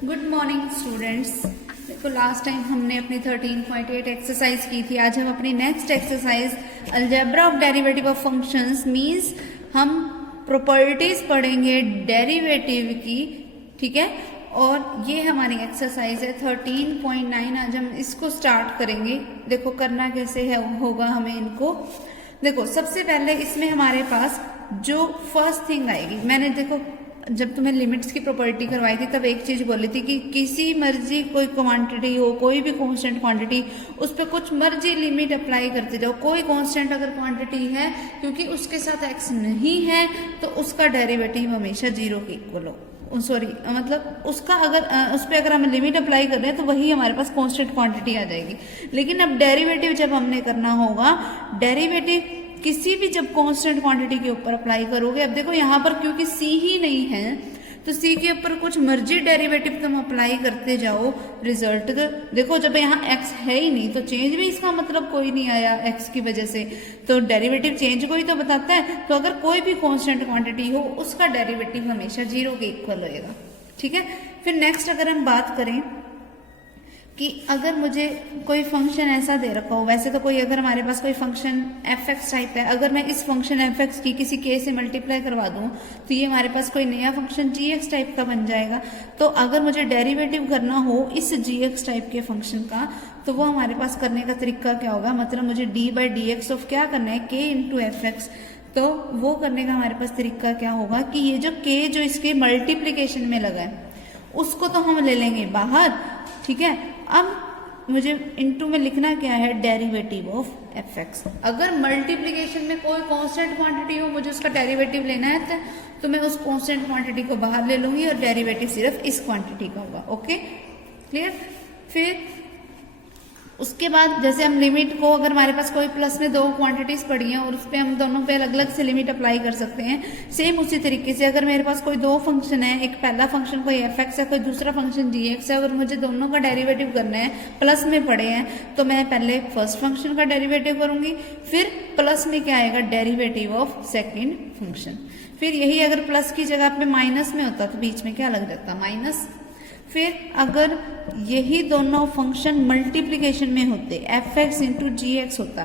Good morning students. देखो last time हमने अपनी 13.8 एक्सरसाइज की थी। आज हम अपनी next exercise algebra of derivative of functions means हम प्रॉपर्टीज पढ़ेंगे डेरिवेटिव की, ठीक है। और ये हमारी एक्सरसाइज है 13.9। आज हम इसको स्टार्ट करेंगे। देखो करना कैसे है होगा हमें इनको। देखो सबसे पहले इसमें हमारे पास जो फर्स्ट थिंग आएगी, मैंने देखो जब तुम्हें लिमिट्स की प्रॉपर्टी करवाई थी तब एक चीज बोली थी कि किसी मर्जी कोई क्वांटिटी हो, कोई भी कांस्टेंट क्वांटिटी, उस पर कुछ मर्जी लिमिट अप्लाई करते जाओ। कोई कांस्टेंट अगर क्वांटिटी है क्योंकि उसके साथ एक्स नहीं है तो उसका डेरिवेटिव हमेशा 0 के इक्वल हो। सॉरी मतलब उसका उस पर अगर हम लिमिट अप्लाई कर रहे हैं तो वही हमारे पास कांस्टेंट क्वांटिटी आ जाएगी। लेकिन अब डेरिवेटिव जब हमने करना होगा, डेरिवेटिव किसी भी जब कांस्टेंट क्वांटिटी के ऊपर अप्लाई करोगे, अब देखो यहाँ पर क्योंकि सी ही नहीं है तो सी के ऊपर कुछ मर्जी डेरिवेटिव तुम अप्लाई करते जाओ, रिजल्ट देखो जब यहाँ एक्स है ही नहीं तो चेंज भी इसका मतलब कोई नहीं आया एक्स की वजह से, तो डेरिवेटिव चेंज को ही तो बताता है। तो अगर कोई भी कांस्टेंट क्वांटिटी हो उसका डेरिवेटिव हमेशा 0 के इक्वल होएगा, ठीक है। फिर नेक्स्ट अगर हम बात करें कि अगर मुझे कोई फंक्शन ऐसा दे रखा हो, वैसे तो कोई अगर हमारे पास कोई फंक्शन एफ एक्स टाइप है, अगर मैं इस फंक्शन एफ एक्स की किसी के से मल्टीप्लाई करवा दूं तो ये हमारे पास कोई नया फंक्शन जी एक्स टाइप का बन जाएगा। तो अगर मुझे डेरिवेटिव करना हो इस जी एक्स टाइप के फंक्शन का तो वो हमारे पास करने का तरीका क्या होगा, मतलब मुझे D by d x of क्या करना है, के इंटू एफ एक्स। तो वो करने का हमारे पास तरीका क्या होगा कि ये जो के जो इसके मल्टीप्लीकेशन में लगा है उसको तो हम ले लेंगे बाहर, ठीक है। अब मुझे इनटू में लिखना क्या है, डेरिवेटिव ऑफ एफ एक्स। अगर मल्टीप्लिकेशन में कोई कांस्टेंट क्वांटिटी हो, मुझे उसका डेरिवेटिव लेना है तो मैं उस कांस्टेंट क्वांटिटी को बाहर ले लूंगी और डेरिवेटिव सिर्फ इस क्वांटिटी का होगा। Okay clear. फिर उसके बाद जैसे हम लिमिट को, अगर हमारे पास कोई प्लस में 2 क्वांटिटीज पड़ी हैं और उस पर हम दोनों पे अलग अलग से लिमिट अप्लाई कर सकते हैं। सेम उसी तरीके से अगर मेरे पास कोई 2 फंक्शन है, एक पहला फंक्शन कोई एफ एक्स है, कोई दूसरा फंक्शन जी एक्स है, अगर मुझे दोनों का डेरिवेटिव करना है, प्लस में पड़े हैं, तो मैं पहले फर्स्ट फंक्शन का डेरिवेटिव करूंगी, फिर प्लस में क्या आएगा, डेरिवेटिव ऑफ सेकेंड फंक्शन। फिर यही अगर प्लस की जगह पे माइनस में होता तो बीच में क्या लग जाता, माइनस। फिर अगर यही दोनों फंक्शन मल्टीप्लिकेशन में होते, एफ एक्स इंटू जी एक्स होता,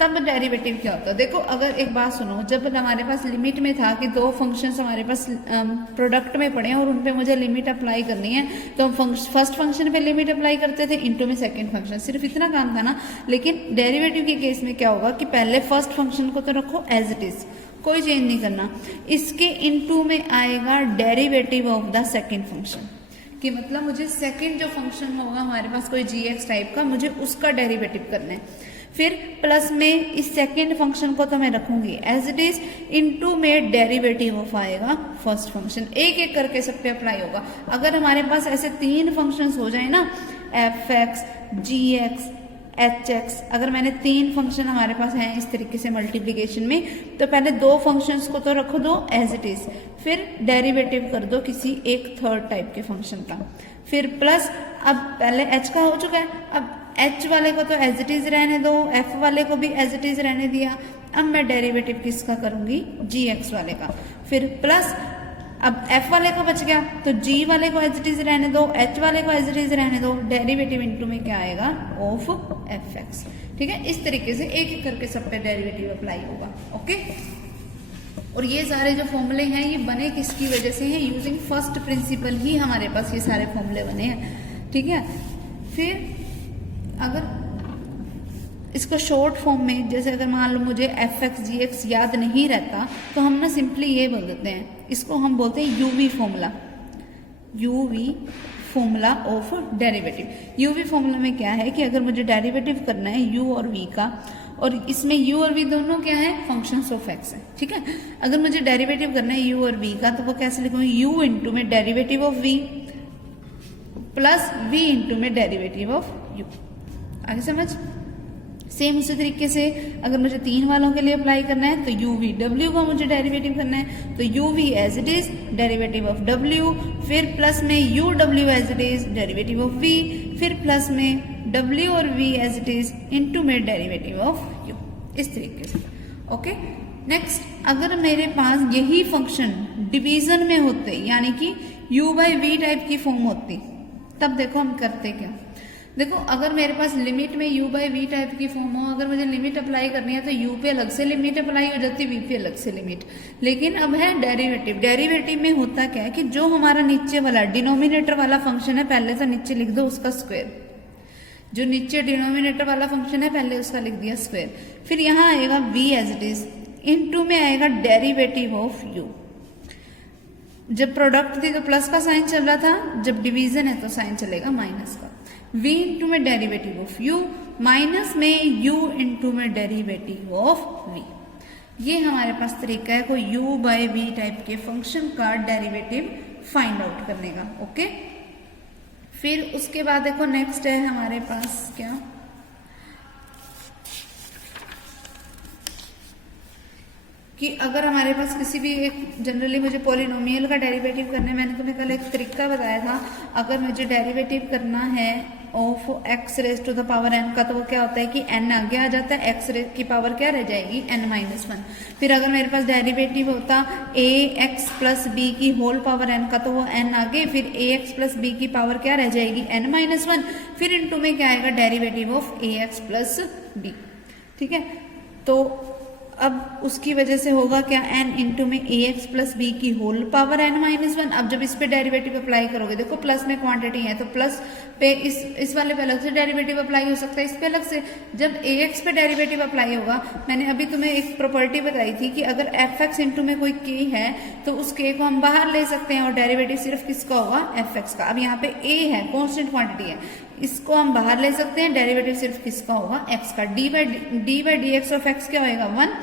तब डेरिवेटिव क्या होता। देखो अगर एक बात सुनो, जब हमारे पास लिमिट में था कि 2 फंक्शंस हमारे पास प्रोडक्ट में पड़े हैं और उनपे मुझे लिमिट अप्लाई करनी है, तो हम फर्स्ट फंक्शन पे लिमिट अप्लाई करते थे, इंटू में सेकंड फंक्शन, सिर्फ इतना काम था ना। लेकिन डेरिवेटिव के केस में क्या होगा कि पहले फर्स्ट फंक्शन को तो रखो एज इट इज, कोई चेंज नहीं करना, इसके इंटू में आएगा derivative of the second function, कि मतलब मुझे सेकंड जो फंक्शन होगा हमारे पास कोई जी एक्स टाइप का, मुझे उसका डेरिवेटिव करना है। फिर प्लस में इस सेकंड फंक्शन को तो मैं रखूंगी एज इट इज, इनटू में डेरिवेटिव ऑफ आएगा फर्स्ट फंक्शन। एक एक करके सब पे अप्लाई होगा। अगर हमारे पास ऐसे 3 फंक्शंस हो जाए ना, एफ एक्स, जी एक्स, एच एक्स, अगर मैंने 3 फंक्शन हमारे पास हैं इस तरीके से मल्टीप्लिकेशन में, तो पहले 2 फंक्शंस को तो रखो दो एज इट इज, फिर डेरिवेटिव कर दो किसी एक थर्ड टाइप के फंक्शन का, फिर प्लस। अब पहले एच का हो चुका है, अब एच वाले को तो एज इट इज रहने दो, एफ वाले को भी एज इट इज रहने दिया। अब मैं डेरिवेटिव किसका करूंगी, जी एक्स वाले का, फिर प्लस। अब एफ वाले को बच गया तो जी वाले को एज इट इज रहने दो, एच वाले को एज इट इज रहने दो, डेरिवेटिव इनटू में क्या आएगा, ऑफ एफ एक्स, ठीक है। इस तरीके से एक एक करके सब पे डेरिवेटिव अप्लाई होगा। ओके। और ये सारे जो फॉर्मूले हैं ये बने किसकी वजह से हैं, यूजिंग फर्स्ट प्रिंसिपल ही हमारे पास ये सारे फॉर्मूले बने हैं, ठीक है। फिर अगर इसको शॉर्ट फॉर्म में, जैसे अगर मान लो मुझे एफ एक्स जी एक्स याद नहीं रहता तो हम ना सिंपली ये बोल देते हैं, इसको हम बोलते हैं UV formula, UV formula of derivative. UV formula में क्या है कि अगर मुझे डेरिवेटिव करना है यू और वी का, और इसमें यू और वी दोनों क्या है, फंक्शंस ऑफ एक्स है, ठीक है। अगर मुझे डेरिवेटिव करना है यू और वी का तो वो कैसे लिखूंगी, यू इंटू में derivative of v plus v into में डेरिवेटिव ऑफ यू। आगे समझ। सेम उसी तरीके से अगर मुझे 3 वालों के लिए अप्लाई करना है तो यू वी डब्ल्यू का मुझे डेरिवेटिव करना है, तो u v as it is, derivative of डब्ल्यू, फिर प्लस में यू डब्ल्यू as it is, derivative of v, फिर प्लस में डब्ल्यू और v as it is, into में डेरिवेटिव ऑफ यू, इस तरीके से। ओके। नेक्स्ट, अगर मेरे पास यही फंक्शन डिवीजन में होते, यानी कि u बाई वी टाइप की फॉर्म होती, तब देखो हम करते क्या। देखो अगर मेरे पास लिमिट में u बाई वी टाइप की फॉर्म हो, अगर मुझे लिमिट अप्लाई करनी है तो u पे अलग से लिमिट अप्लाई हो जाती, v पे अलग से लिमिट। लेकिन अब है डेरिवेटिव। डेरिवेटिव में होता क्या है कि जो हमारा नीचे वाला डिनोमिनेटर वाला फंक्शन है पहले तो नीचे लिख दो उसका स्क्वायर, जो नीचे डिनोमिनेटर वाला फंक्शन है पहले उसका लिख दिया स्क्वायर। फिर यहाँ आएगा v as it is, into में आएगा डेरिवेटिव ऑफ u। जब प्रोडक्ट थी तो प्लस का साइन चल रहा था, जब डिवीजन है तो साइन चलेगा माइनस का। v इंटू में डेरिवेटिव ऑफ u, माइनस में u इंटू में डेरिवेटिव ऑफ v। ये हमारे पास तरीका है कोई u बाई v टाइप के फंक्शन का डेरिवेटिव फाइंड आउट करने का। ओके, फिर उसके बाद देखो नेक्स्ट है हमारे पास क्या, कि अगर हमारे पास किसी भी एक, जनरली मुझे पॉलिनोमियल का डेरिवेटिव करना है, मैंने तुम्हें कल एक तरीका बताया था, अगर मुझे डेरिवेटिव करना है of x raise to the power n का, तो वो क्या होता है कि n आगे आ जाता है, x की पावर क्या रह जाएगी n माइनस वन। फिर अगर मेरे पास डेरिवेटिव होता a x प्लस बी की होल पावर n का, तो वो n आगे, फिर a x प्लस बी की पावर क्या रह जाएगी n माइनस वन। फिर इनटू में क्या आएगा derivative of a x plus b. ठीक है, तो अब उसकी वजह से होगा क्या, n इंटू में ए एक्स प्लस बी की whole power n minus one. अब जब इस पे डेरिवेटिव अप्लाई करोगे, देखो प्लस में क्वांटिटी है तो प्लस पे इस वाले पे अलग से डेरिवेटिव अप्लाई हो सकता है, इस पे अलग से। जब ए एक्स पे डेरिवेटिव अप्लाई होगा, मैंने अभी तुम्हें एक प्रॉपर्टी बताई थी कि अगर एफ एक्स इंटू में कोई के है तो उस के को हम बाहर ले सकते हैं और डेरिवेटिव सिर्फ किसका होगा, एफ एक्स का। अब यहाँ पे ए है, कॉन्स्टेंट क्वांटिटी है, इसको हम बाहर ले सकते हैं, डेरिवेटिव सिर्फ किसका होगा, एक्स का। D by d x of x क्या होएगा, वन।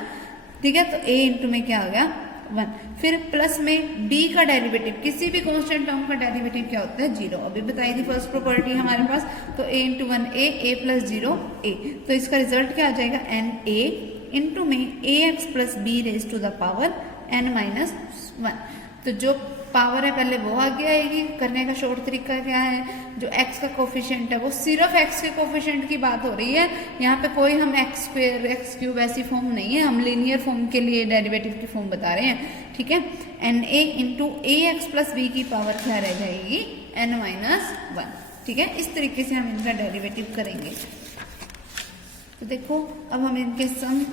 ठीक है, तो a इंटू में क्या हो गया, वन। फिर प्लस में d का डेरिवेटिव, किसी भी कांस्टेंट टर्म का डेरिवेटिव क्या होता है, जीरो। अभी बताई थी फर्स्ट प्रॉपर्टी हमारे पास, तो a into one a plus zero a, तो इसका रिजल्ट क्या आ जाएगा, एन a इंटू में a x plus b raise to the power n minus one. तो जो पावर है पहले वो आगे आएगी। करने का शॉर्ट तरीका क्या है, जो x का कोफिशिएंट है वो सिर्फ x के कोफिशिएंट की बात हो रही है, यहाँ पे कोई हम एक्स स्क्वायर एक्स क्यूब ऐसी फॉर्म नहीं है, हम लीनियर फॉर्म के लिए डेरिवेटिव की फॉर्म बता रहे हैं। ठीक है, n a into a x plus b की पावर क्या रह जाएगी, n माइनस वन। ठीक है, इस तरीके से हम इनका डेरिवेटिव करेंगे। तो देखो अब हम इनके सम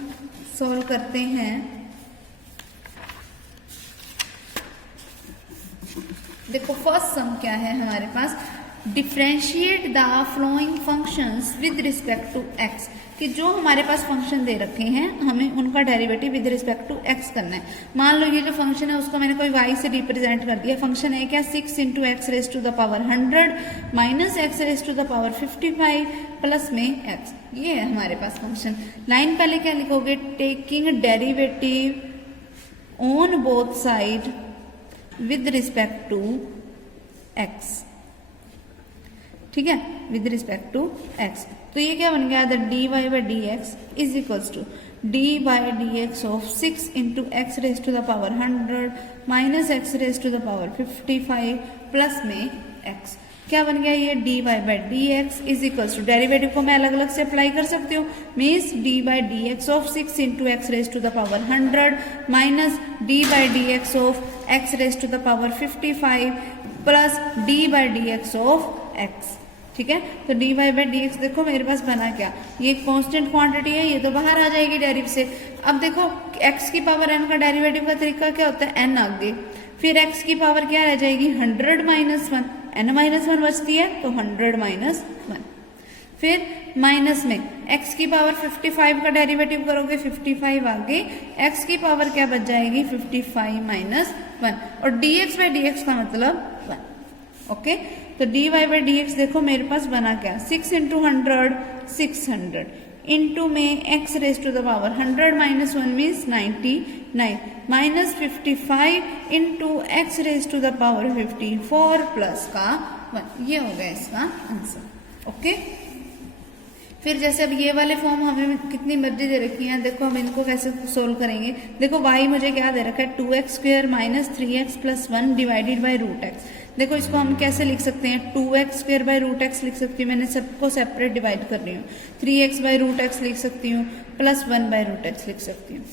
सॉल्व करते हैं। देखो फर्स्ट सम क्या है हमारे पास, differentiate the following functions with respect to x, कि जो हमारे पास फंक्शन दे रखे हैं हमें उनका derivative with respect to x करना है। मान लो ये जो फंक्शन है उसको मैंने कोई y से रिप्रेजेंट कर दिया। फंक्शन है क्या, 6 into x raise to the power 100 minus x raise to the power 55 plus में x, ये है हमारे पास फंक्शन। लाइन पहले क्या लिखोगे, taking derivative on both side with respect to x. ठीक है, विद रिस्पेक्ट टू एक्स। तो ये क्या बन गया, the d y by d x is equals to d by d x of 6 into x raise to the power 100 minus x raise to the power 55 plus में x. क्या बन गया, ये d y by d x is equals to, derivative को मैं अलग अलग से अप्लाई कर सकती हूँ, means d by d x of 6 into x raise to the power 100 minus d by d x of x raise to the power 55 plus d by d x of x. ठीक है, तो d y by d x देखो मेरे पास बना क्या, ये constant quantity है, ये तो बाहर आ जाएगी डेरिव से। अब देखो x की पावर n का डेरिवेटिव का तरीका क्या होता है, n आगे, फिर x की पावर क्या रह जाएगी, 100 minus one, n minus one बचती है तो 100 माइनस वन। फिर माइनस में x की पावर 55 का डेरिवेटिव करोगे, 55 आगे, x की पावर क्या बच जाएगी, 55 माइनस वन, और dx बाई डी एक्स का मतलब 1। ओके, तो d y by d x देखो मेरे पास बना क्या, 6 इंटू 100 600 इंटू में x raise to the power 100 minus one means 99 minus 55 into x raise to the power 54 plus का 1। ये हो गया इसका आंसर। ओके, फिर जैसे अब ये वाले फॉर्म हमें कितनी मर्जी दे रखी है, देखो हम इनको कैसे सोल्व करेंगे। देखो y मुझे क्या दे रखा है, 2x square minus 3x plus 1 divided by root x. देखो इसको हम कैसे लिख सकते हैं, 2x square by root x लिख सकती हूँ, मैंने सबको सेपरेट डिवाइड कर रही हूँ। 3x बाई रूट एक्स लिख सकती हूँ, प्लस 1 बाई रूट एक्स लिख सकती हूँ।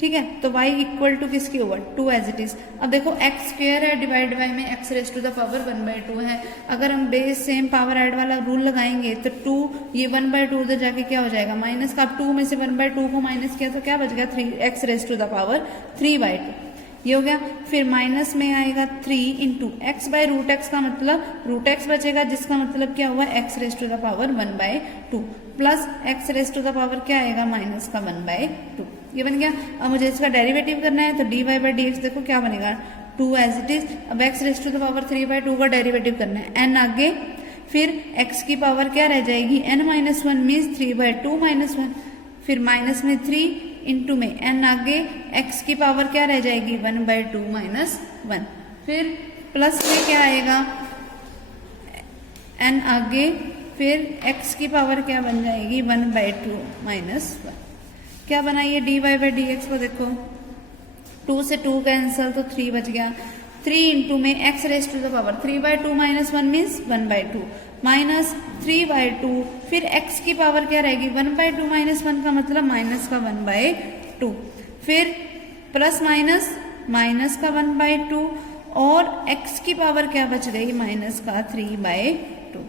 ठीक है। तो y इक्वल टू किसके ओवर 2 एज इट इज। अब देखो x स्क्वायर है डिवाइड बाय में x raise to the power 1/2 है। अगर हम बेस सेम पावर ऐड वाला रूल लगाएंगे तो 2 ये 1/2 उधर जाके क्या हो जाएगा माइनस का। अब 2 में से 1/2 को माइनस किया तो क्या बच गया 3x raise to the power 3/2 ये हो गया। फिर माइनस में आएगा 3 into x by root x का मतलब रूट एक्स बचेगा जिसका मतलब क्या हुआ x raise to the power 1/2 plus x raise to the power क्या आएगा माइनस का 1/2 ये बन गया। अब मुझे इसका डेरिवेटिव करना है तो dy बाई डी एक्स देखो क्या बनेगा 2 एज इट इज। अब x raise to the power 3/2 का डेरिवेटिव करना है n आगे फिर x की पावर क्या रह जाएगी n-1 मीन्स 3/2 -1 फिर माइनस में 3 इंटू में n आगे x की पावर क्या रह जाएगी 1/2 -1 फिर प्लस में क्या आएगा n आगे फिर x की पावर क्या बन जाएगी 1/2 -1 क्या बनाइए dy बाई डी एक्स को देखो 2 से 2 कैंसल तो 3 बच गया 3 इंटू में x raise to the power 3/2 -1 means 1/2 minus 3/2 फिर x की पावर क्या रहेगी 1/2 -1 का मतलब माइनस का 1/2 फिर प्लस माइनस माइनस का 1/2 और x की पावर क्या बच गई माइनस का 3/2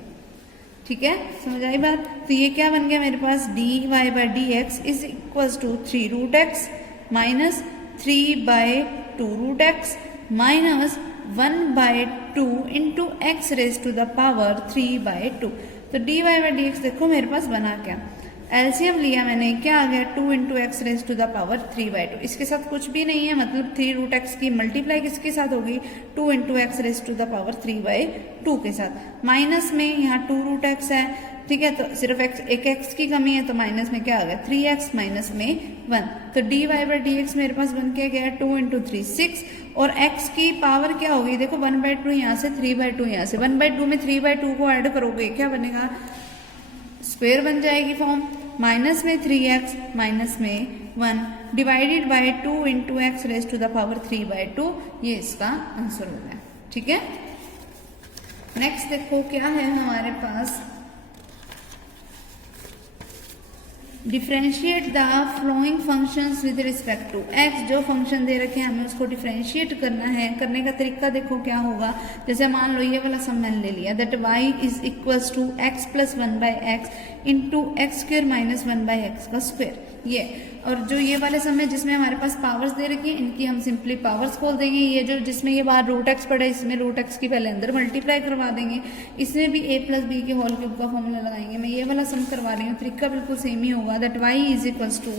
ठीक है समझ आई बात। तो ये क्या बन गया मेरे पास dy by d x is equal to 3 root x minus 3/2 root x minus 1/2 into x raise to the power 3/2। तो dy बाई डी एक्स देखो मेरे पास बना क्या एलसीएम लिया मैंने क्या आ गया 2 into x raise to the power 3/2 इसके साथ कुछ भी नहीं है मतलब 3 रूट एक्स की मल्टीप्लाई किसके साथ होगी 2 into x raise to the power 3/2 के साथ माइनस में यहाँ 2 रूट एक्स है ठीक है तो सिर्फ एक एक्स की कमी है तो माइनस में क्या आ गया 3x माइनस में 1 तो dy बाई डी एक्स मेरे पास बन के गया 2 इंटू 3 6 और x की पावर क्या होगी देखो 1/2 यहाँ से 3/2 यहाँ से 1/2 में 3/2 को ऐड करोगे क्या बनेगा स्क्वायर बन जाएगी फॉर्म माइनस में 3x माइनस में 1 divided by 2 into x raise to the power 3/2 ये इसका आंसर हो गया ठीक है। नेक्स्ट देखो क्या है हमारे पास differentiate the following functions with respect to x जो फंक्शन दे रखे हैं हमें उसको डिफ्रेंशिएट करना है। करने का तरीका देखो क्या होगा जैसे मान लो ये वाला सम मैंने ले लिया that y is equals to x plus 1/x into x square minus 1/x का स्क्वायर ये और जो ये वाले सम है जिसमें हमारे पास पावर्स दे रखी है इनकी हम सिंपली पावर्स खोल देंगे। ये जो जिसमें ये बाहर रूट एक्स पड़ा है इसमें रूट एक्स की पहले अंदर मल्टीप्लाई करवा देंगे इसमें भी a प्लस बी के होल क्यूब का फॉर्मूला लगाएंगे। मैं ये वाला सम करवा रही हूँ तरीका बिल्कुल सेम ही होगा that y is equals to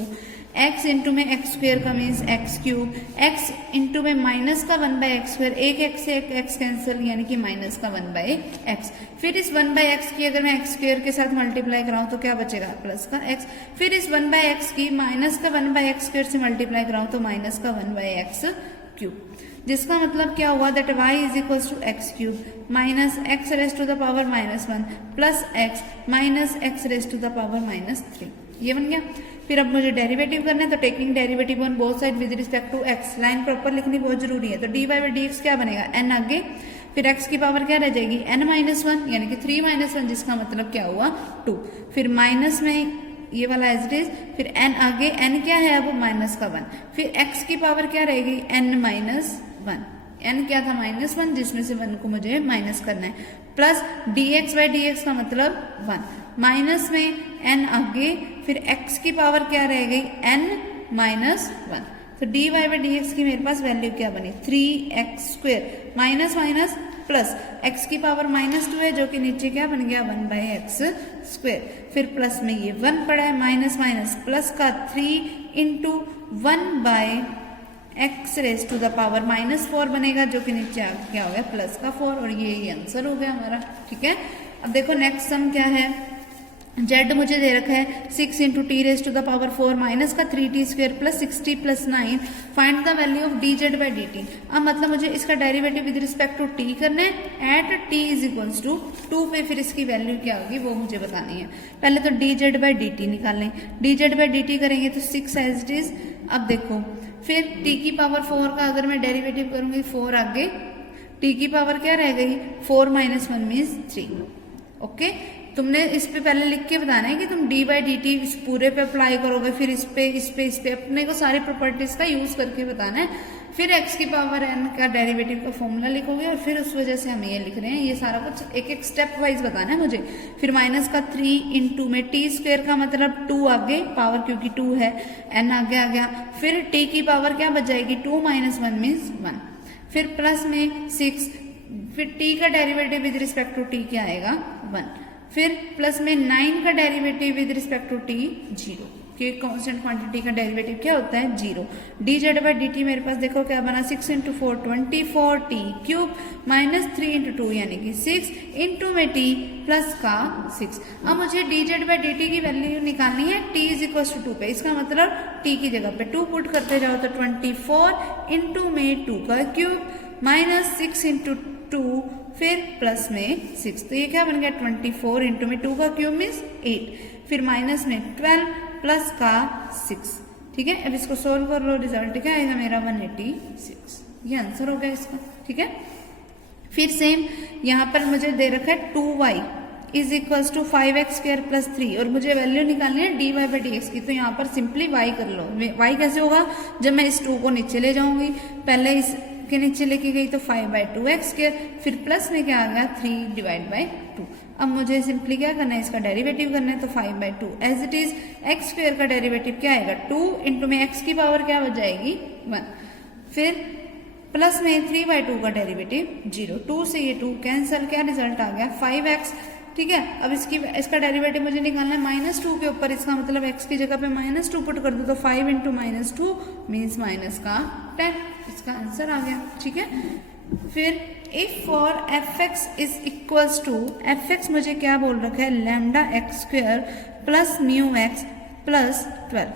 x into में एक्स स्क्र का means x cube x into में माइनस का 1/x2 एक x से एक x कैंसिल यानी कि माइनस का 1/x फिर इस 1/x की अगर मैं एक्स स्क्र के साथ मल्टीप्लाई कराऊं तो क्या बचेगा प्लस का x फिर इस 1/x की माइनस का 1/x2 से मल्टीप्लाई कराऊं तो माइनस का 1/x क्यूब जिसका मतलब क्या हुआ that y is equal to x cube minus x raise to the power -1 plus x minus x raise to the power -3 ये बन गया। फिर अब मुझे डेरिवेटिव करना है तो taking derivative on both side with respect to x line proper लिखनी बहुत जरूरी है। तो dy बाई डी एक्स क्या बनेगा n आगे फिर x की पावर क्या रह जाएगी n-1 यानी कि 3-1 जिसका मतलब क्या हुआ 2 फिर माइनस में ये वाला एज इट इज फिर n आगे n क्या है अब माइनस का 1 फिर x की पावर क्या रहेगी n-1 n क्या था -1 जिसमें से 1 को मुझे माइनस करना है plus dx by d x का मतलब 1 माइनस में n आगे फिर x की पावर क्या रह गई n-1 तो dy बाई डी एक्स की मेरे पास वैल्यू क्या बनी 3x² minus minus plus x की पावर -2 है जो कि नीचे क्या बन गया 1/x² फिर प्लस में ये 1 पड़ा है माइनस माइनस प्लस का 3 into 1/x raise to the power -4 बनेगा जो कि नीचे क्या हो गया प्लस का 4 और ये आंसर हो गया हमारा ठीक है। अब देखो नेक्स्ट सम क्या है z मुझे दे रखा है 6 into t raise to the power 4 minus का 3t² plus 6t plus 9 find the value of dz by dt। अब मतलब मुझे इसका derivative with respect to t करना है at t is equals to 2 पे फिर इसकी वैल्यू क्या होगी वो मुझे बतानी है। पहले तो dz बाई dt निकालें dz बाई dt करेंगे तो 6 एज इट इज। अब देखो फिर t की पावर 4 का अगर मैं डेरिवेटिव करूंगी 4 आगे t की पावर क्या रह गई 4 - 1 मीन्स 3 ओके। तो तुमने इस पे पहले लिख के बताना है कि तुम डी बाई डी टी इस पूरे पे अप्लाई करोगे, फिर इस पे अपने को सारी प्रॉपर्टीज का यूज करके बताना है। फिर x की पावर n का डेरिवेटिव का फॉर्मूला लिखोगे और फिर उस वजह से हम ये लिख रहे हैं। ये सारा कुछ एक एक स्टेप वाइज बताना है मुझे। फिर माइनस का 3 इंटू में टी स्क्वायर का मतलब 2 आगे पावर क्योंकि 2 है, n आगे आ गया। फिर t की पावर क्या बच जाएगी 2 माइनस 1 मीन्स 1। फिर प्लस में 6, फिर t का derivative with respect to t क्या आएगा 1। फिर प्लस में 9 का derivative with respect to t 0, कि कांस्टेंट क्वांटिटी का डेरिवेटिव क्या होता है 0। D Z by D T मेरे पास देखो क्या बना 6 into 4 24 T cube minus 3 into 2 यानी कि 6 इंटू में टी प्लस का 6। अब मुझे D Z by D T की वैल्यू निकालनी है टी इज इक्वल टू 2 पे। इसका मतलब टी की जगह पे 2 पुट करते जाओ तो 24 इंटू में 2 का क्यूब माइनस 6 इंटू 2 फिर प्लस में 6, तो ये क्या बन गया 24 इंटू में 2 का क्यूब मीन्स 8, फिर माइनस में 12 प्लस का 6। ठीक है, अब इसको सोल्व कर लो, रिजल्ट क्या आएगा मेरा 186। ये आंसर हो गया इसका। ठीक है, फिर सेम यहाँ पर मुझे दे रखा है 2y is equal to 5x square plus 3 और मुझे वैल्यू निकालनी है dy बाई डी एक्स की। तो यहाँ पर सिंपली y कर लो। y कैसे होगा, जब मैं इस 2 को नीचे ले जाऊंगी, पहले इस के नीचे लेके गई तो 5 बाई 2x स्क्वायर, फिर प्लस में क्या आ गया 3 डिवाइड बाई 2। अब मुझे सिंपली क्या करना है, इसका डेरिवेटिव करना है, तो 5 by 2 as it is x square का डेरिवेटिव क्या आएगा 2 इंटू में x की पावर क्या हो जाएगी 1, फिर प्लस में 3 बाई 2 का डेरिवेटिव 0, 2 से ये 2 कैंसल, क्या रिजल्ट आ गया 5x। ठीक है, अब इसका डेरिवेटिव मुझे निकालना है -2 के ऊपर, इसका मतलब x की जगह पे -2 पुट कर दो तो 5 इंटू -2 मीन्स माइनस का 10, इसका आंसर आ गया। ठीक है, फिर if for fx is equals to, fx मुझे क्या बोल रखा है lambda x square plus mu x plus 12।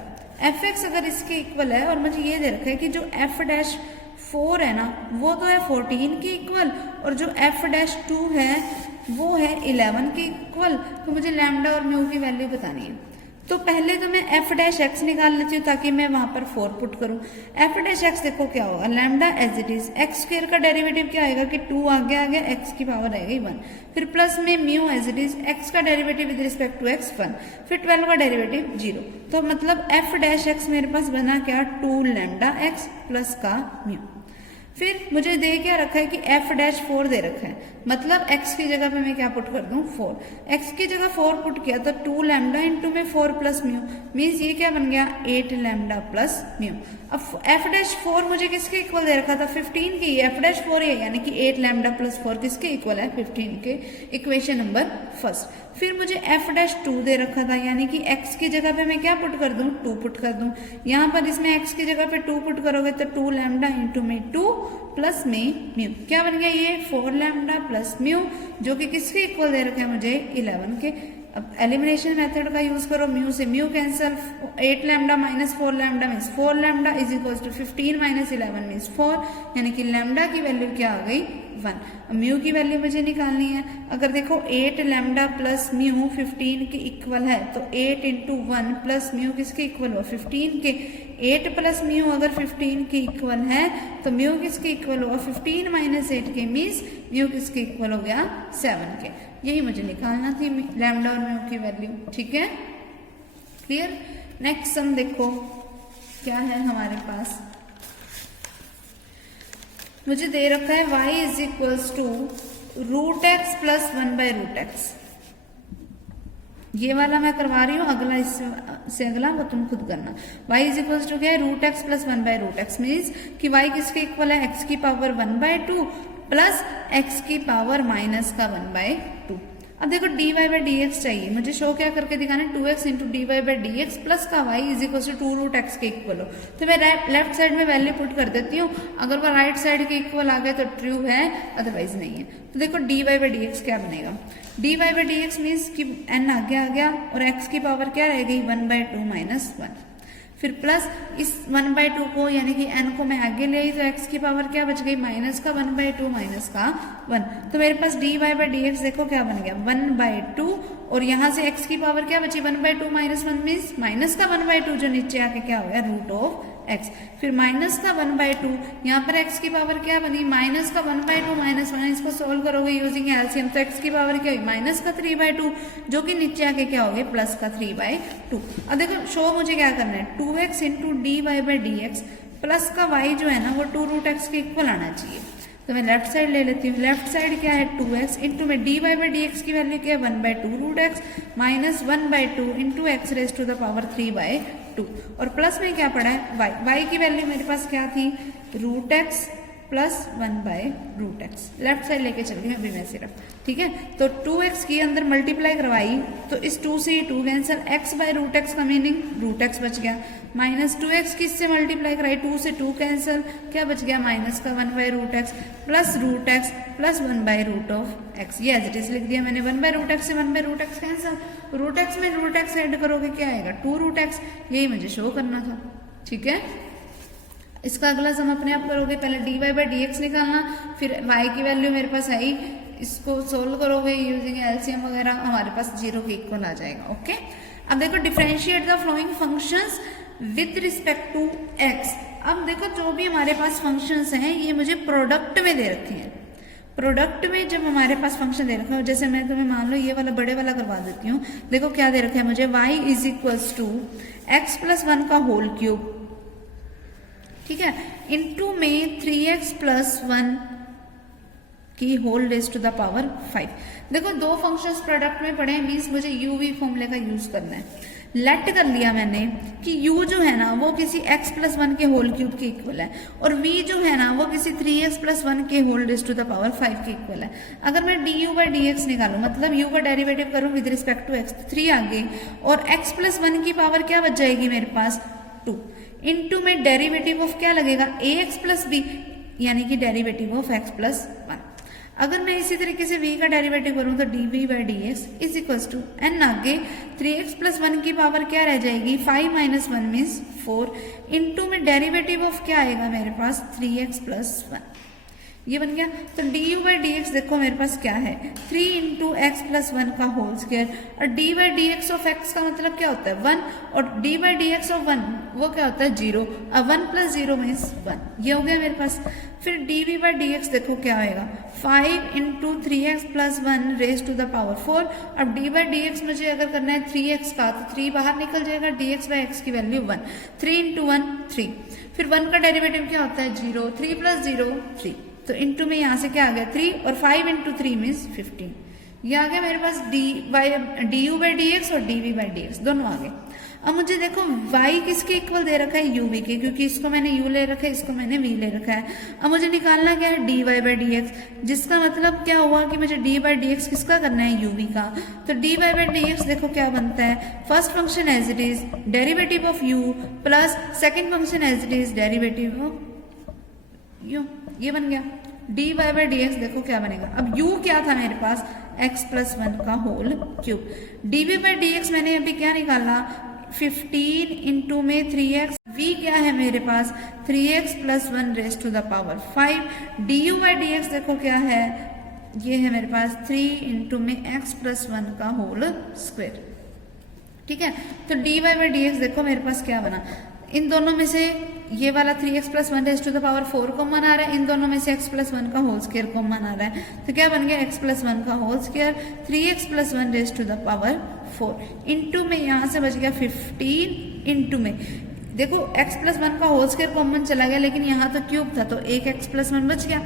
fx अगर इसके इक्वल है और मुझे ये दे रखा है कि जो f डैश 4 है ना वो तो है 14 के इक्वल और जो f डैश 2 है वो है 11 के इक्वल, तो मुझे लैम्डा और म्यू की वैल्यू बतानी है। तो पहले तो मैं f डैश x निकाल लेती हूँ ताकि मैं वहां पर 4 पुट करूँ। f डैश x देखो क्या होगा lambda as it is, x square का डेरिवेटिव क्या आएगा कि 2 आगे आ गया, x की पावर आएगी 1, फिर प्लस में mu as it is, x का derivative with respect to x 1, फिर 12 का डेरिवेटिव 0, तो मतलब f डैश x मेरे पास बना क्या 2 लैम्डा x प्लस का म्यू। फिर मुझे दे क्या रखा है कि f डैश 4 दे रखा है, मतलब x की जगह पे मैं क्या पुट कर दूं 4, x की जगह 4 पुट किया तो 2 लैम्डा इंटू में 4 प्लस म्यू मीन्स ये क्या बन गया 8 लैम्डा प्लस म्यू। अब f डैश 4 मुझे किसके इक्वल दे रखा था 15 की, f डैश 4 है यानी कि 8 लैम्डा प्लस 4 किसके इक्वल है 15 के, इक्वेशन नंबर फर्स्ट। फिर मुझे f डैश 2 दे रखा था यानी कि x की जगह पे मैं क्या पुट कर दूं 2 पुट कर दूं, यहाँ पर इसमें x की जगह पे 2 पुट करोगे तो 2 लैम्डा इंटू में 2 प्लस में म्यू, क्या बन गया ये 4 लैम्डा प्लस म्यू जो कि किसके इक्वल दे रखे हैं मुझे 11 के। अब एलिमिनेशन मेथड का यूज करो, म्यू से mu cancel, 8 lambda minus 4 lambda means 4 lambda is equal to 15 minus 11 means 4, यानी कि लैम्डा की वैल्यू क्या आ गई 1। म्यू की वैल्यू मुझे निकालनी है, अगर देखो 8 लैम्डा प्लस म्यू 15 के इक्वल है तो 8 इंटू 1 प्लस म्यू किसके इक्वल हुआ 15 के, 8 प्लस म्यू अगर 15 के इक्वल है तो म्यू किसके इक्वल होगा 15 माइनस 8 के मीन्स म्यू किसके इक्वल हो गया 7 के। यही मुझे निकालना थी लैम्डा और म्यू की वैल्यू। ठीक है, क्लियर। नेक्स्ट सम देखो क्या है हमारे पास, मुझे दे रखा है y is equals to root x plus 1 by root x. ये वाला मैं करवा रही हूँ, अगला इससे अगला वो तुम खुद करना। y इज इक्वल्स टू क्या है root x plus 1 by root x means कि y किसके इक्वल है x की पावर 1 बाई 2 प्लस x की पावर माइनस का 1 बाई 2। अब देखो dy बाई डी एक्स चाहिए, मुझे शो क्या करके दिखाना है 2x into d y by d x plus का y is equal to 2 root x के इक्वल हो, तो मैं लेफ्ट साइड में वैल्यू पुट कर देती हूँ, अगर वो राइट साइड के इक्वल आ गए तो ट्रू है अदरवाइज नहीं है। तो देखो dy बाई डी एक्स क्या बनेगा, dy by d x means कि n आगे आ गया और x की पावर क्या रह गई 1 बाई 2 माइनस 1, फिर प्लस इस 1 बाई 2 को यानी कि n को मैं आगे ले आई तो x की पावर क्या बच गई माइनस का 1 बाई 2 माइनस का 1, तो मेरे पास dy बाई डी एक्स देखो क्या बन गया 1 बाई 2 और यहाँ से x की पावर क्या बची 1 बाई 2 माइनस 1 मीन्स माइनस का 1 बाई 2 जो नीचे आके क्या हो गया रूट ऑफ एक्स, फिर माइनस का 1/2, यहाँ पर एक्स की पावर क्या बनी, माइनस का 1/2 माइनस 1, इसको सोल्व करोगे यूजिंग एलसीएम तो एक्स की पावर क्या हुई, माइनस का 3/2, जो कि नीचे आके क्या हो गया प्लस का 3/2। अब देखो शो मुझे क्या करना है, 2x into d y by d x plus का y जो है ना वो 2√x के इक्वल आना चाहिए। तो मैं लेफ्ट साइड ले लेती हूँ, लेफ्ट साइड क्या है 2x इंटू में d y by d x की वैल्यू क्या है 1/2√x minus 1/2 into x raise to the power 3/2 और प्लस में क्या पड़ा है y की वैल्यू मेरे पास क्या थी √x plus 1/√x, left side लेके चल रही हूँ अभी मैं सिर्फ, ठीक है। तो 2x की अंदर मल्टीप्लाई करवाई तो इस 2 से 2 कैंसिल, x/√x का मीनिंग √x बच गया, माइनस 2x किससे मल्टीप्लाई कराई 2 से 2 कैंसिल, क्या बच गया माइनस का 1/√x plus √x plus 1/√x, ये एज इट इज लिख दिया मैंने, 1/√x से 1/√x कैंसिल, √x में √x ऐड करोगे क्या आएगा 2√x, यही मुझे शो करना था, ठीक है। इसका अगला सम अपने आप करोगे, पहले d y by d x निकालना, फिर y की वैल्यू मेरे पास आई, इसको सोल्व करोगे यूजिंग एलसीएम वगैरह, हमारे पास 0 के इक्वल आ जाएगा, ओके। अब देखो differentiate the following functions with respect to x। अब देखो जो भी हमारे पास फंक्शंस हैं ये मुझे प्रोडक्ट में दे रखे हैं, प्रोडक्ट में जब हमारे पास फंक्शन दे रखा है, जैसे मैं तुम्हें मान लो ये वाला बड़े वाला करवा देती हूँ, देखो क्या दे रखा है मुझे y is equals to x plus 1 का होल क्यूब, ठीक है, इनटू में 3x प्लस 1 की whole raise to the power 5। देखो दो फंक्शंस प्रोडक्ट में पड़े हैं, मीन्स मुझे यूवी फॉर्मूले का यूज करना है। लेट कर लिया मैंने कि u जो है ना वो किसी x प्लस 1 के होल क्यूब के इक्वल है और v जो है ना वो किसी 3x प्लस 1 के whole raise to the power 5 के इक्वल है। अगर मैं du बाई डी एक्स निकालूं, मतलब u का डेरिवेटिव करूं विद रिस्पेक्ट टू x, 3 आ गई और x प्लस 1 की पावर क्या बच जाएगी मेरे पास 2, इनटू में डेरिवेटिव ऑफ क्या लगेगा ax प्लस b, यानी कि डेरिवेटिव ऑफ x प्लस 1। अगर मैं इसी तरीके से v का डेरिवेटिव करूं तो dv by d x is equal to n, आगे 3x प्लस 1 की पावर क्या रह जाएगी 5 माइनस 1 मीन्स 4, इनटू में डेरिवेटिव ऑफ क्या आएगा मेरे पास 3x प्लस 1, ये बन गया। तो du बाई डी एक्स देखो मेरे पास क्या है 3 इंटू एक्स प्लस 1 का होल स्क्वायर, और d by d x of x का मतलब क्या होता है 1 और d by d x of 1 वो क्या होता है 0, अब 1 प्लस 0 मीन्स 1, ये हो गया मेरे पास। फिर dv बाई डी एक्स देखो क्या आएगा 5 into 3x plus 1 raise to the power 4। अब d बाई डी एक्स मुझे अगर करना है 3x का तो 3 बाहर निकल जाएगा, dx बाई एक्स की वैल्यू 1, 3 इंटू 1 3, फिर 1 का डेरिवेटिव क्या होता है 0, 3 प्लस 0 3, तो इंटू में यहाँ से क्या आ गया 3 और 5 इंटू 3 मीन्स 15, ये आ गया मेरे पास du बाई डी एक्स और dv बाई डी एक्स दोनों आ गए। अब मुझे देखो y किसके इक्वल दे रखा है uv के, क्योंकि इसको मैंने u ले रखा है, इसको मैंने v ले रखा है। अब मुझे निकालना क्या है dy बाई डी एक्स, जिसका मतलब क्या हुआ कि मुझे d बाई डी एक्स किसका करना है uv का, तो dy बाई डी एक्स देखो क्या बनता है first function as it is derivative of u plus second function as it is derivative of u, ये बन गया dy बाई डी एक्स। देखो क्या बनेगा, अब u क्या था मेरे पास x प्लस 1 का whole cube, dv by d x मैंने अभी क्या निकाला 15 इंटू में 3x, v क्या है मेरे पास 3x plus 1 raise to the power 5, du by d x देखो क्या है, ये है मेरे पास 3 इंटू में x प्लस 1 का होल स्क्वायर, ठीक है। तो dy बाई डी एक्स देखो मेरे पास क्या बना, इन दोनों में से ये वाला 3x plus 1 raise to the power 4 common आ रहा है, इन दोनों में से x प्लस 1 का होल स्क्वायर कॉमन आ रहा है, तो क्या बन गया x प्लस 1 का whole square 3x plus 1 raise to the power 4, into में यहाँ से बच गया 15, इंटू में देखो x प्लस 1 का होल स्क्वायर कॉमन चला गया, लेकिन यहाँ तो क्यूब था तो एक x प्लस 1 बच गया,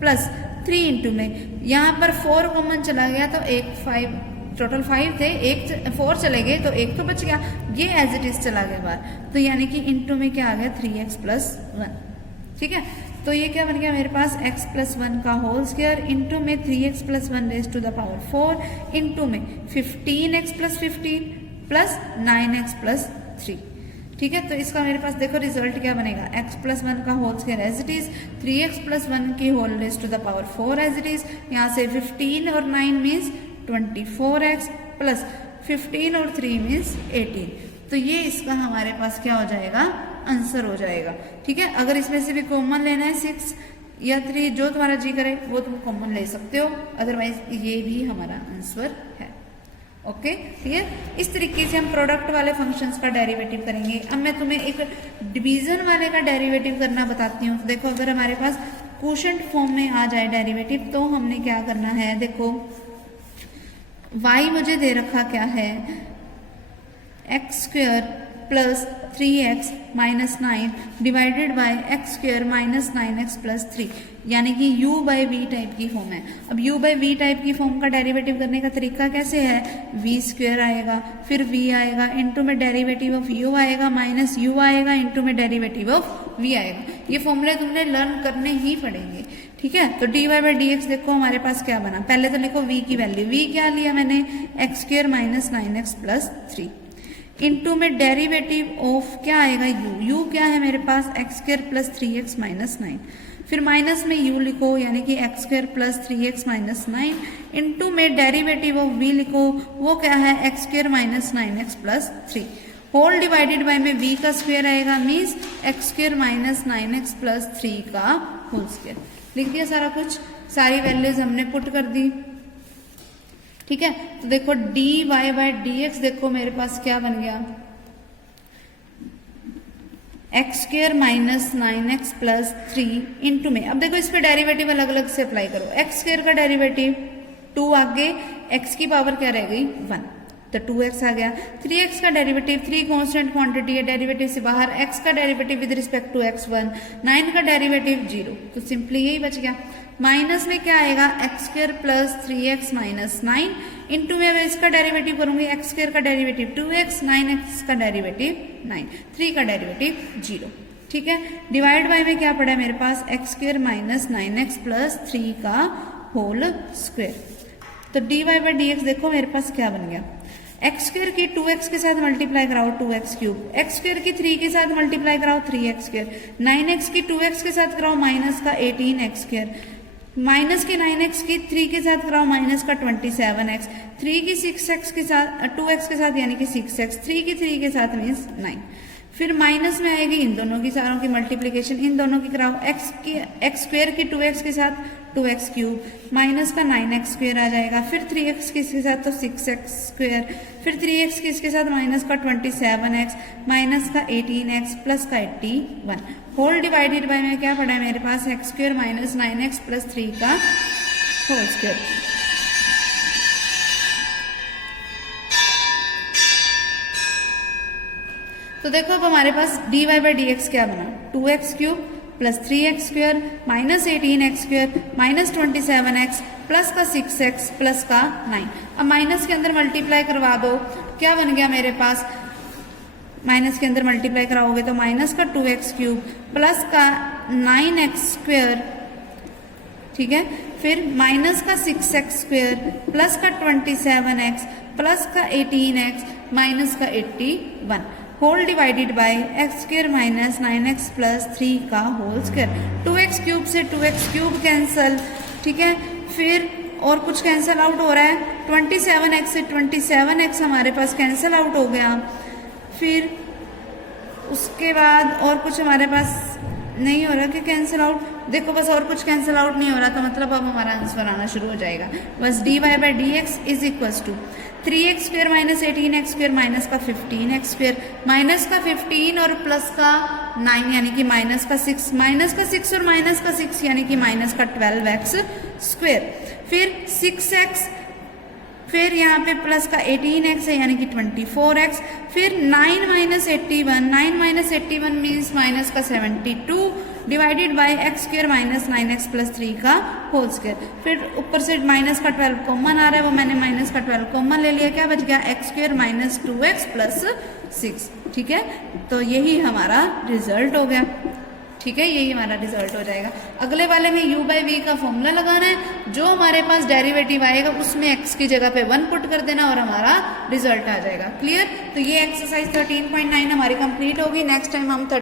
प्लस 3 इंटू में यहाँ पर 4 कॉमन चला गया तो एक 5, टोटल 5 थे, एक 4 चले गए तो एक तो बच गया, ये एज इट इज चला गया बाहर, तो यानी कि इंटू में क्या आ गया 3x प्लस 1, ठीक है। तो ये क्या बन गया मेरे पास x प्लस 1 का होल स्क्वायर इंटू में 3x plus 1 raise to the power 4, into में 15x plus 15 plus 9x plus 3, ठीक है। तो इसका मेरे पास देखो रिजल्ट क्या बनेगा x प्लस 1 का whole square as it is, 3x plus 1 की whole raise to the power 4 as it is, यहाँ से 15 और 9 मीन्स 24x प्लस 15 और 3 मीन्स 18, तो ये इसका हमारे पास क्या हो जाएगा आंसर हो जाएगा, ठीक है। अगर इसमें से भी कॉमन लेना है 6 या 3 जो तुम्हारा जी करे वो तुम कॉमन ले सकते हो, अदरवाइज ये भी हमारा आंसर है, ओके क्लियर। इस तरीके से हम प्रोडक्ट वाले फंक्शंस का डेरिवेटिव करेंगे। अब मैं तुम्हें एक डिवीजन वाले का डेरिवेटिव करना बताती हूँ। तो देखो अगर हमारे पास कोशेंट फॉर्म में आ जाए डेरिवेटिव तो हमने क्या करना है, देखो y मुझे दे रखा क्या है, x square plus 3x minus 9 divided by x square minus 9x plus 3, यानी कि u बाई वी टाइप की फॉर्म है। अब u बाई वी टाइप की फॉर्म का डेरिवेटिव करने का तरीका कैसे है, v स्क्वेयर आएगा, फिर v आएगा, इनटू में डेरिवेटिव ऑफ u आएगा, माइनस u आएगा, इनटू में डेरिवेटिव ऑफ v आएगा। ये फॉर्मूले तुमने लर्न करने ही पड़ेंगे, ठीक है। तो dy बाई डी एक्स देखो हमारे पास क्या बना, पहले तो लिखो v की वैल्यू, v क्या लिया मैंने, x square minus 9x plus 3, into में डेरिवेटिव ऑफ क्या आएगा u क्या है मेरे पास, x square plus 3x minus 9, फिर माइनस में u लिखो यानी कि x square plus 3x minus 9, into में डेरिवेटिव ऑफ v लिखो, वो क्या है x square minus 9x plus 3, whole divided by में v का स्क्वायर आएगा, means x square minus 9x plus 3 का होल स्क्वायर। लिख दिया सारा कुछ, सारी वैल्यूज हमने पुट कर दी, ठीक है। तो देखो dy बाई डी एक्स देखो मेरे पास क्या बन गया, x square minus 9x plus 3 into में, अब देखो इस पे डेरिवेटिव अलग अलग से अप्लाई करो, एक्स स्क्वेयर का डेरिवेटिव 2 आगे, x की पावर क्या रह गई 1, तो 2x आ गया, 3x का डेरिवेटिव, 3 कांस्टेंट क्वांटिटी है, डेरिवेटिव से बाहर, x का derivative with respect to x 1, 9 का डेरिवेटिव 0, तो सिंपली यही बच गया। माइनस में क्या आएगा, x square plus 3x minus 9, into में इसका डेरिवेटिव करूंगी, एक्स स्क्वेयर का डेरिवेटिव 2x, 9x का डेरिवेटिव 9, 3 का डेरिवेटिव 0, ठीक है। डिवाइड बाय में क्या पड़ा है मेरे पास, x square minus 9x plus 3 का होल स्क्वेयर। तो dy बाई डी एक्स देखो मेरे पास क्या बन गया, एक्स स्क्वेयर की 2x के साथ मल्टीप्लाई कराओ 2x क्यूब, एक्स स्क्वेयर की 3 के साथ मल्टीप्लाई कराओ 3x स्क्वेयर, 9x की 2x के साथ कराओ माइनस का 18x स्क्वेयर, माइनस के 9x की 3 के साथ कराओ माइनस का 27x, 3 की 6x के साथ 2x के साथ यानी कि 6x, 3 की 3 के साथ मीन्स 9, फिर माइनस में आएगी इन दोनों की सारों की मल्टीप्लीकेशन, इन दोनों की कराओ, एक्स स्क्वेयर की 2x के साथ 2x क्यूब, माइनस का 9x स्क्वेयर आ जाएगा, फिर 3x की इसके साथ तो 6x स्क्वेयर, फिर 3x की इसके साथ माइनस का 27x, माइनस का 18x प्लस का 81, होल डिवाइडेड बाय में क्या पड़ा है मेरे पास, x square minus 9x plus 3 का होल स्क्वेयर। तो देखो अब हमारे पास dy बाई डी एक्स क्या बना, 2x cube plus 3x square minus 18x square minus 27x plus का 6x प्लस का 9। अब माइनस के अंदर मल्टीप्लाई करवा दो, क्या बन गया मेरे पास, माइनस के अंदर मल्टीप्लाई कराओगे तो माइनस का 2x क्यूब प्लस का 9x स्क्वेयर, ठीक है, फिर माइनस का 6x स्क्वेयर प्लस का 27x प्लस का 18x माइनस का 81, whole divided by x square minus 9x plus 3 का होल स्क्वेयर। 2x क्यूब से 2x क्यूब कैंसल, ठीक है, फिर और कुछ कैंसल आउट हो रहा है, 27x से 27x हमारे पास कैंसल आउट हो गया, फिर उसके बाद और कुछ हमारे पास नहीं हो रहा कि कैंसिल आउट, देखो बस और कुछ कैंसिल आउट नहीं हो रहा, तो मतलब अब हमारा आंसर आना शुरू हो जाएगा। बस dy by d x is equals to 3x square minus 18x square minus का 15x स्क्वेयर माइनस का 15 और प्लस का 9 यानी कि माइनस का 6, माइनस का 6 और माइनस का 6 यानी कि माइनस का 12x स्क्वेयर, फिर 6x, फिर यहाँ पे प्लस का 18x है यानी कि 24x, फिर 9 माइनस 81, 9 माइनस 81 मीन्स माइनस का 72 divided by x square minus 9x plus 3 का होल स्क्वेयर, फिर ऊपर से माइनस का 12 कॉमन आ रहा है, वो मैंने माइनस का 12 कॉमन ले लिया, क्या बच गया x square minus 2x plus 6, ठीक है। तो यही हमारा रिजल्ट हो गया, ठीक है, यही हमारा रिजल्ट हो जाएगा। अगले वाले में u बाई वी का फॉर्मूला लगाना है, जो हमारे पास डेरिवेटिव आएगा उसमें x की जगह पे 1 पुट कर देना और हमारा रिजल्ट आ जाएगा। क्लियर? तो ये एक्सरसाइज 13.9 हमारी कंप्लीट होगी। नेक्स्ट टाइम हम